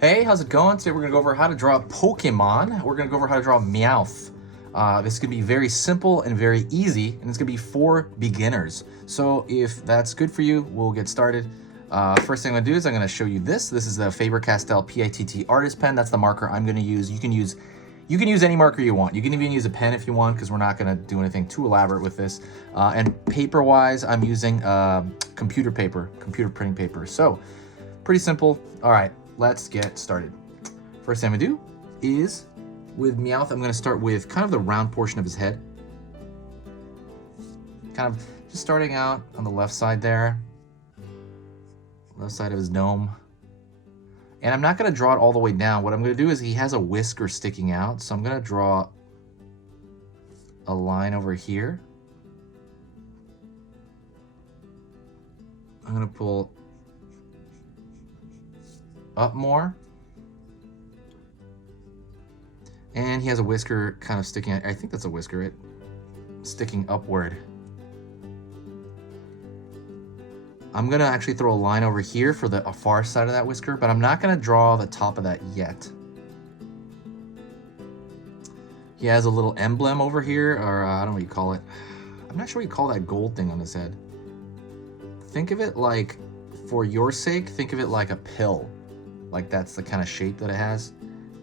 Hey, how's it going? Today we're gonna go over how to draw Pokemon. We're gonna go over how to draw Meowth. This is gonna be very simple and very easy, and it's gonna be for beginners. So if that's good for you, we'll get started. First thing I'm gonna do is I'm gonna show you this. This is the Faber-Castell PITT artist pen. That's the marker I'm gonna use. You can use any marker you want. You can even use a pen if you want, because we're not gonna do anything too elaborate with this. And paper-wise, I'm using computer printing paper. So pretty simple. All right. Let's get started. First thing I'm gonna do is, with Meowth, I'm gonna start with kind of the round portion of his head. Kind of just starting out on the left side there. Left side of his dome. And I'm not gonna draw it all the way down. What I'm gonna do is he has a whisker sticking out, so I'm gonna draw a line over here. I'm gonna pull up more, and he has a whisker kind of sticking out. I think that's a whisker, sticking upward. I'm gonna actually throw a line over here for the far side of that whisker, but I'm not gonna draw the top of that yet. He has a little emblem over here, or I don't know what you call it. I'm not sure what you call that gold thing on his head. Think of it like, for your sake, think of it like a pill. Like that's the kind of shape that it has.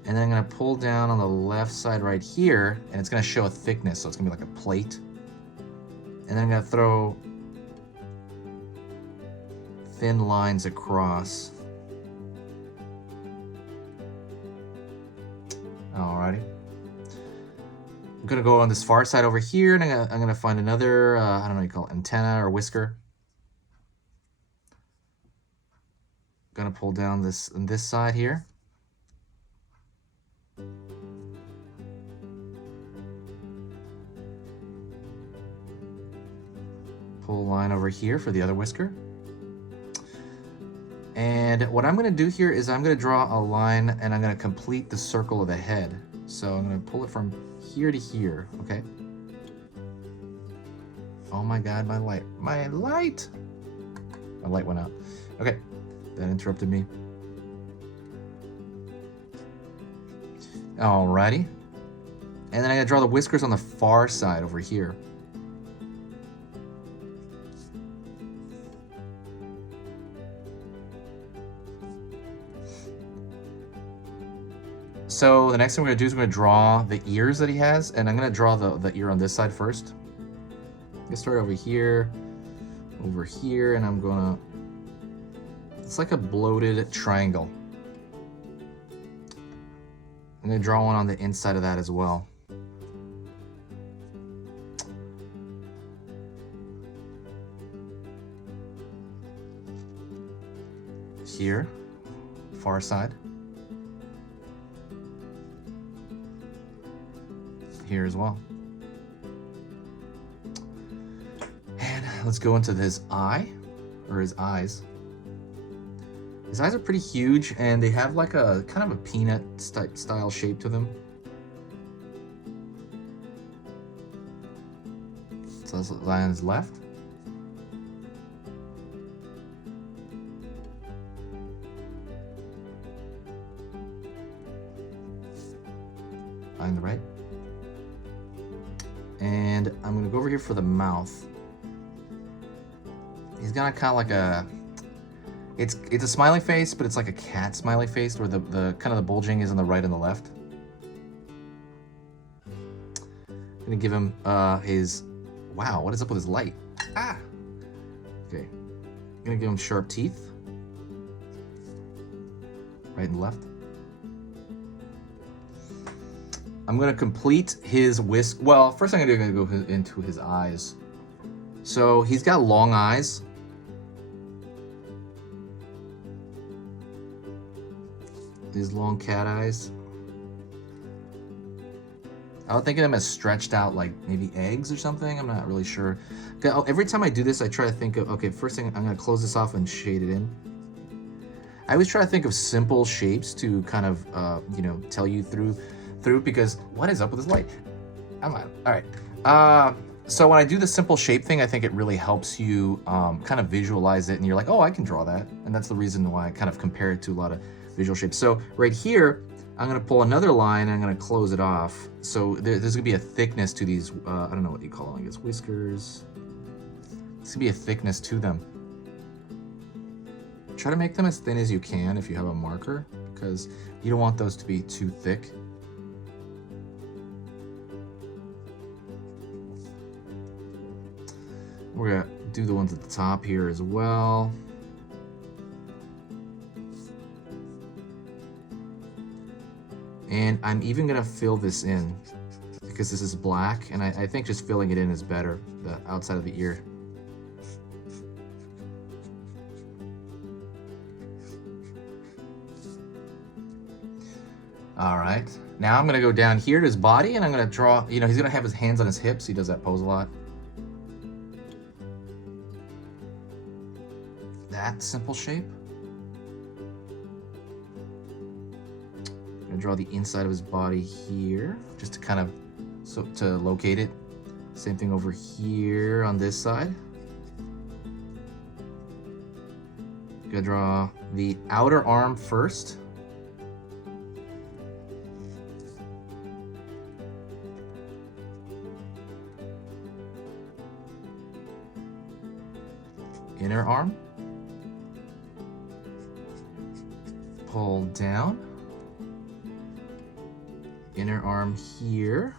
And then I'm gonna pull down on the left side right here, and it's gonna show a thickness, so it's gonna be like a plate. And then I'm gonna throw thin lines across. Alrighty. I'm gonna go on this far side over here, and I'm gonna find another, I don't know what you call it, antenna or whisker. Gonna pull down this on this side here. Pull a line over here for the other whisker. And what I'm gonna do here is I'm gonna draw a line, and I'm gonna complete the circle of the head. So I'm gonna pull it from here to here, okay? Oh my God, my light. My light went out. Okay. That interrupted me. Alrighty. And then I gotta draw the whiskers on the far side over here. So the next thing we're gonna do is we're gonna draw the ears that he has, and I'm gonna draw the ear on this side first. I'm gonna start over here, and I'm gonna, it's like a bloated triangle. I'm gonna draw one on the inside of that as well. Here, far side. Here as well. And let's go into his eye, or his eyes. His eyes are pretty huge, and they have like a kind of a peanut style shape to them. So let's line on his left. Line on the right. And I'm gonna go over here for the mouth. He's got kind of like a, it's a smiley face, but it's like a cat smiley face, where the kind of the bulging is on the right and the left. I'm gonna give him his, wow, what is up with his light? Ah! Okay. I'm gonna give him sharp teeth. Right and left. I'm gonna complete his whisk. Well, first thing I'm gonna go into his eyes. So he's got long eyes. These long cat eyes. I would think of them as stretched out, like maybe eggs or something. I'm not really sure. Every time I do this, I try to think of, okay, first thing, I'm gonna close this off and shade it in. I always try to think of simple shapes to kind of, you know, tell you through, because what is up with this light? I'm on. All right. So when I do the simple shape thing, I think it really helps you kind of visualize it, and you're like, oh, I can draw that. And that's the reason why I kind of compare it to a lot of visual shapes. So right here, I'm gonna pull another line and I'm gonna close it off. So there's gonna be a thickness to these, I don't know what you call them, I guess whiskers. There's gonna be a thickness to them. Try to make them as thin as you can if you have a marker, because you don't want those to be too thick. We're gonna do the ones at the top here as well. And I'm even gonna fill this in because this is black, and I think just filling it in is better, the outside of the ear. All right, now I'm gonna go down here to his body and I'm gonna draw, you know, he's gonna have his hands on his hips. He does that pose a lot. That simple shape. I'm gonna draw the inside of his body here, just to kind of, to locate it. Same thing over here on this side. Gonna draw the outer arm first. Inner arm. Pull down. Inner arm here.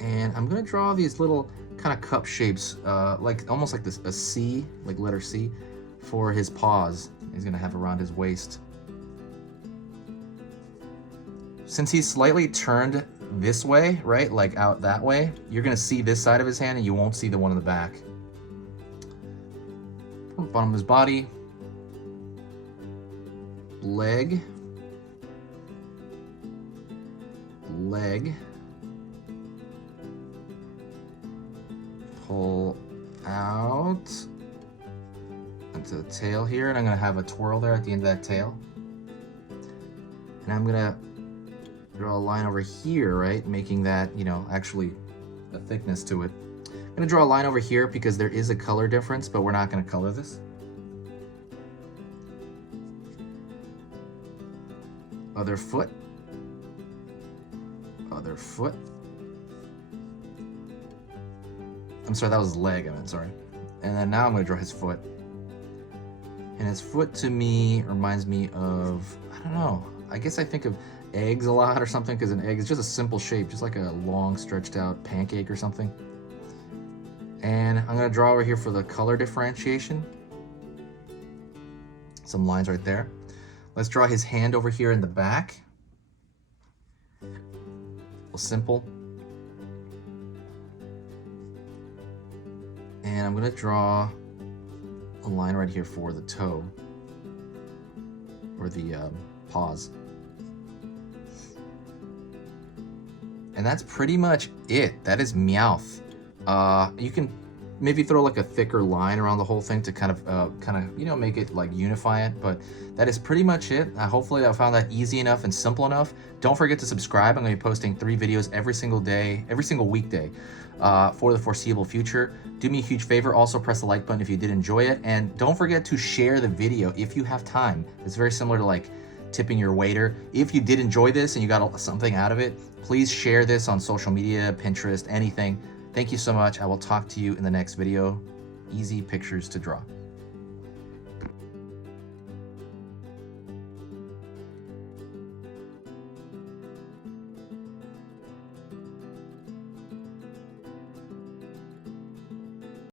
And I'm gonna draw these little kind of cup shapes, like almost like this, a C, like letter C, for his paws. He's gonna have around his waist. Since he's slightly turned this way, right, like out that way, you're gonna see this side of his hand and you won't see the one in the back. Bottom of his body, leg, pull out into the tail here, and I'm gonna have a twirl there at the end of that tail. And I'm gonna draw a line over here, right, making that, you know, actually a thickness to it. I'm gonna draw a line over here because there is a color difference, but we're not gonna color this. Other foot. Other foot. I'm sorry, that was his leg, I meant, sorry. And then now I'm gonna draw his foot. And his foot to me reminds me of, I don't know, I guess I think of eggs a lot or something, because an egg is just a simple shape, just like a long stretched out pancake or something. And I'm gonna draw over here for the color differentiation. Some lines right there. Let's draw his hand over here in the back. Simple. And I'm gonna draw a line right here for the toe, or the paws. And that's pretty much it. That is Meowth. You can maybe throw like a thicker line around the whole thing to kind of you know, make it like unify it, but that is pretty much it. Hopefully I found that easy enough and simple enough. Don't forget to subscribe. I'm going to be posting 3 videos every single day, every single weekday for the foreseeable future. Do me a huge favor, also press the like button if you did enjoy it, and don't forget to share the video if you have time. It's very similar to like tipping your waiter. If you did enjoy this and you got something out of it, please share this on social media, Pinterest, anything. Thank you so much. I will talk to you in the next video. Easy pictures to draw.